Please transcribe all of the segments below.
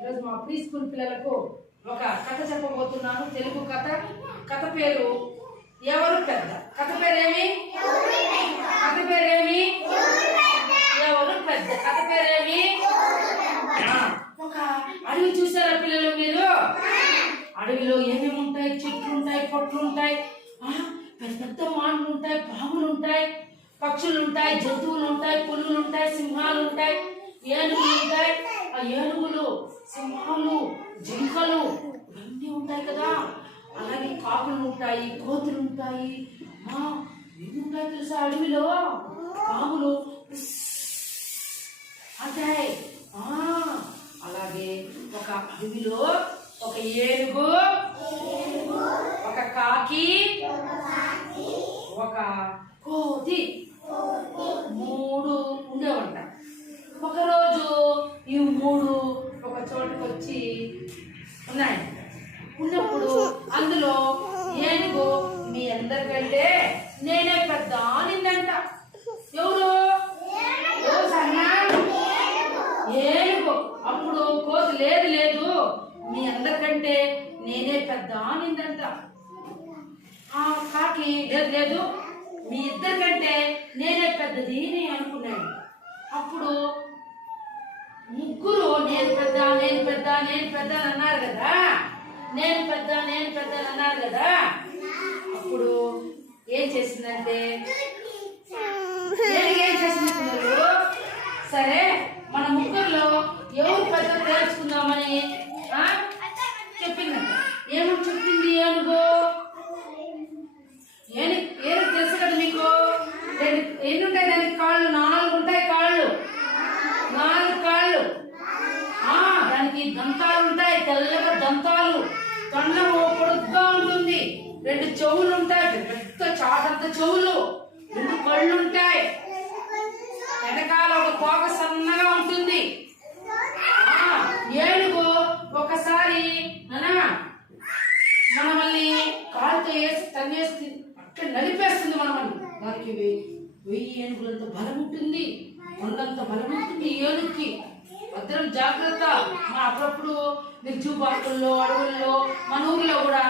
ఈరోజు మా pre school పిల్లలకు ఒక కథ చెప్పబోతున్నాను. తెలుగు కథ. కథ పేరు ఎవరు పెద్ద. కథ పేరేమి? కథ పేరేమి? ఎవరు పెద్ద. కథ పేరేమి? ఒక అడవి చూసారా పిల్లలు మీరు? అడవిలో ఏమేమి ఉంటాయి? చెట్లు ఉంటాయి, పొట్లు ఉంటాయి, పెద్ద పెద్ద మానులు ఉంటాయి, పాములు ఉంటాయి, పక్షులు ఉంటాయి, జంతువులు ఉంటాయి, పులులు ఉంటాయి, సింహాలు ఉంటాయి, ఏనుగులు ఉంటాయి. ఆ ఏనుగులు, సింహాలు, జింకలు ఇవన్నీ ఉంటాయి కదా. అలాగే కాకులు ఉంటాయి, కోతులు ఉంటాయి. ఏముంటాయి తెలుసా అడవిలో? పాములు అంటాయి. అలాగే ఒక అడవిలో ఒక ఏనుగు, ఒక కాకి, ఒక కోతి, మూడు ఉండేవంట. ఒకరోజు ఈ మూడు ఒక చోటుకు వచ్చి ఉన్నాయి. ఉన్నప్పుడు అందులో ఏనుగు మీ అందరికంటే నేనే పెద్ద అనిందంట. ఎవరు? ఏనుగు. అప్పుడు కోతి లేదు లేదు మీ అందరికంటే నేనే పెద్ద అనిందంట. ఆ కాకి లేదు లేదు మీ ఇద్దరికంటే నేనే పెద్దది అని అనుకున్నాడు. అప్పుడు ముగ్గురు నేను పెద్ద నేను పెద్ద నేను పెద్ద అని అన్నారు కదా. నేను పెద్ద నేను పెద్ద అని అన్నారు కదా. అప్పుడు ఏం చేసిందంటే ఏం చేసింది? సరే మన ముగ్గురులో ఎవరు పెద్ద తెలుసుకుందామని చెప్పిందంట. ఏమని చెప్పింది? ఏనుగు ఏనుగు తెలుసు కదా మీకు. ఎన్ని ఉంటాయి దానికి? కాళ్ళు 4 ఉంటాయి. కాళ్ళు 4 కాళ్ళు. దానికి దంతాలు ఉంటాయి, తెల్లగా దంతాలు. తొండము పొడుగ్గా ఉంటుంది. 2 చెవులు ఉంటాయి, పెద్ద చాటంత చెవులు. 2 కళ్ళు ఉంటాయి. వెనకాల ఒక తోక సన్నగా ఉంటుంది. ఏనుగు ఒకసారి మనమల్ని కాలుతో వేసి తన్నేసి అక్కడ నలిపేస్తుంది మనమని. దానికి 1000 ఏనుగులంత బలం ఉంటుంది, కొండంత బలం ఉంటుంది ఏనుగుకి. భద్రం, జాగ్రత్త. అప్పుడప్పుడు మీరు జూ పార్కుల్లో, అడవుల్లో, మన ఊరిలో కూడా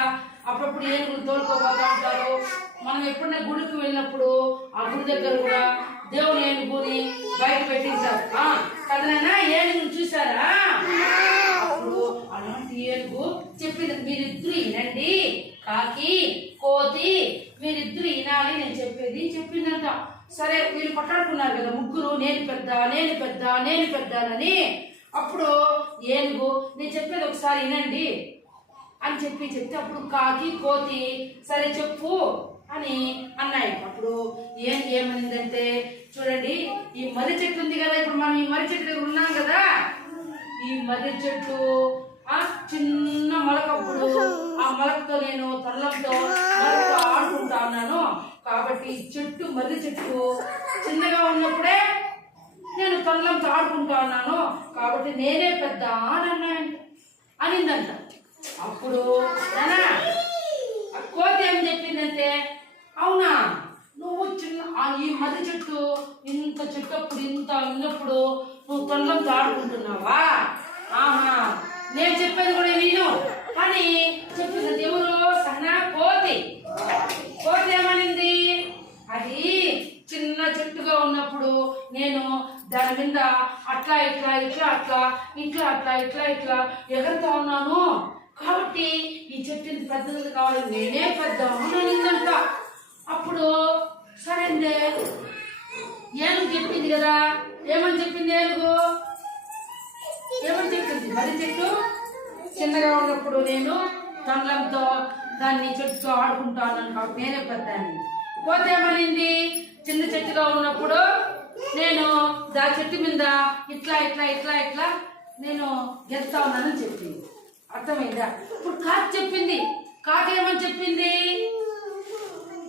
అప్పుడప్పుడు ఏనుగులు తోలుకోపోతా ఉంటారు. మనం ఎప్పుడైనా గుడికి వెళ్ళినప్పుడు ఆ గుడి దగ్గర కూడా దేవుని ఏనుగుని బయట పెట్టించారు కదనైనా. ఏనుగుని చూసారా? అప్పుడు అలాంటి ఏనుగు చెప్పింది, మీరిద్దరు వినండి, కాకి కోతి మీరిద్దరు వినాలి నేను చెప్పేది చెప్పిందంట. సరే వీళ్ళు పట్టాడుకున్నారు కదా ముగ్గురు, నేను పెద్ద నేను పెద్ద నేను పెద్దానని. అప్పుడు ఏనుగు నేను చెప్పేది ఒకసారి వినండి అని చెప్తే అప్పుడు కాకి కోతి సరే చెప్పు అని అన్నాయి. అప్పుడు ఏమనిందంటే చూడండి, ఈ మర్రి చెట్టు ఉంది కదా, ఇప్పుడు మనం ఈ మర్రి చెట్టు దగ్గర ఉన్నాం కదా. ఈ మర్రి చెట్టు చిన్న మొలకప్పుడు ఆ మొలకతో నేను తొండంతో ఆడుకుంటా ఉన్నాను. కాబట్టి చెట్టు మర్రి చెట్టు చిన్నగా ఉన్నప్పుడే నేను తొండంతో ఆడుకుంటా ఉన్నాను. కాబట్టి నేనే పెద్ద అని అనిందంట. అప్పుడు కోతి ఏం చెప్పిందంటే, అవునా నువ్వు చిన్న ఈ మర్రి చెట్టు ఇంత చెట్టప్పుడు ఇంత ఉన్నప్పుడు నువ్వు తొండంతో ఆడుకుంటున్నావా? నేను చెప్పేది కూడా నేను అని చెప్పింది. ఎవరు? సన్నా కోతి. కోతి ఏమనింది? అది చిన్న చెట్టుగా ఉన్నప్పుడు నేను దాని మీద అట్లా ఇట్లా ఇట్లా అట్లా ఇట్లా అట్లా ఇట్లా ఇట్లా ఎగురుతా ఉన్నాను. కాబట్టి ఈ చెట్టుని పెద్దది కావాలి, నేనే పెద్ద అనిందంట. అప్పుడు సరే ఏనుగు చెప్పింది కదా. ఏమని చెప్పింది ఏనుగు? ఏమని చెప్పింది? మర్రి చెట్టు చిన్నగా ఉన్నప్పుడు నేను తొండంతో దాన్ని చెట్టుతో ఆడుకుంటాను కాబట్టి నేనే పెద్ద అని. కోతి ఏమనింది? చిన్న చెట్టుగా ఉన్నప్పుడు నేను దాని చెట్టు మీద ఇట్లా ఇట్లా ఇట్లా ఇట్లా నేను గెలుస్తా ఉన్నానని చెప్పింది. అర్థమైందా? ఇప్పుడు కాకి చెప్పింది. కాకి ఏమని చెప్పింది?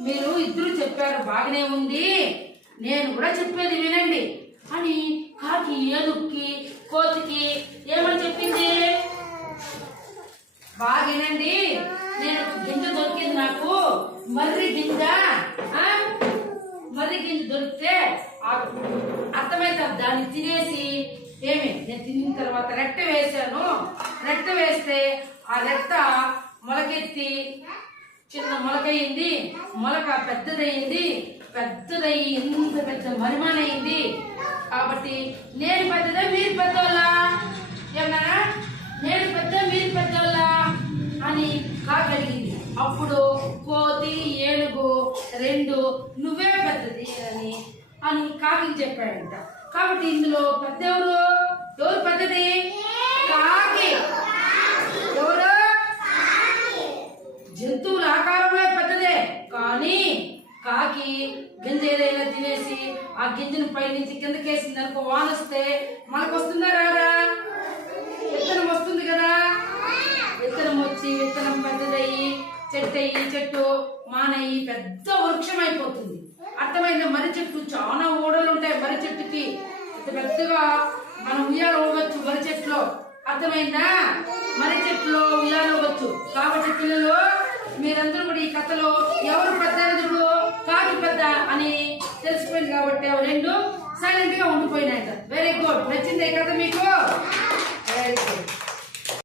మీరు ఇద్దరు చెప్పారు బాగానే ఉంది, నేను కూడా చెప్పేది వినండి అని కాకి ఏనుగుకి కోతికి ఏమని చెప్పింది? బాగా వినండి, నేను గింజ దొరికింది నాకు, మర్రి గింజ. మర్రి గింజ దొరికితే అర్థమైతే దాన్ని తినేసి ఏమి నేను తిన్న తర్వాత రెట్ట వేశాను. రెట్ట వేస్తే ఆ రెట్ట మొలకెత్తి చిన్న మొలకయింది. మొలక పెద్దదయ్యింది. పెద్దదయ్యి ఎంత పెద్ద మరిమానయింది. కాబట్టి నేను పెద్దదా మీరు పెద్దోళ్ళ? ఏమన్నా నేను పెద్ద మీరు పెద్దోళ్ళ అని కాగలిగింది. అప్పుడు కోతి ఏనుగు రెండు నువ్వే పెద్దది అని కాకి చెప్పాడంట. కాబట్టి ఇందులో పెద్ద ఎవరు పెద్దది? కాకి. ఎవరు? జంతువుల ఆకారంలో పెద్దదే, కానీ కాకి గింజ ఏదైనా తినేసి ఆ గింజను పైనుంచి కిందకేసింది అనుకో, వాన వస్తే మనకు వస్తుందా రాదా? విత్తనం వస్తుంది కదా. విత్తనం వచ్చి విత్తనం పెద్దదయ్యి చెట్టు మానయ్యి పెద్ద వృక్షం అయిపోతుంది. అర్థమైందా? మర్రి చెట్టు చాలా ఓడలు ఉంటాయి. మర్రి చెట్టుకి పెద్దగా మనం ఉయ్యాల ఊగొచ్చు మర్రి చెట్టులో. అర్థమైందా? మర్రి చెట్టులో ఉయ్యాల ఊగొచ్చు. కాబట్టి పిల్లలు మీరందరూ కూడా ఈ కథలో ఎవరు పెద్ద కాకి పెద్ద అని తెలిసిపోయింది. కాబట్టి అవి రెండు సైలెంట్ గా ఉండిపోయినాయి. Very good. నచ్చింది ఈ కథ మీకు?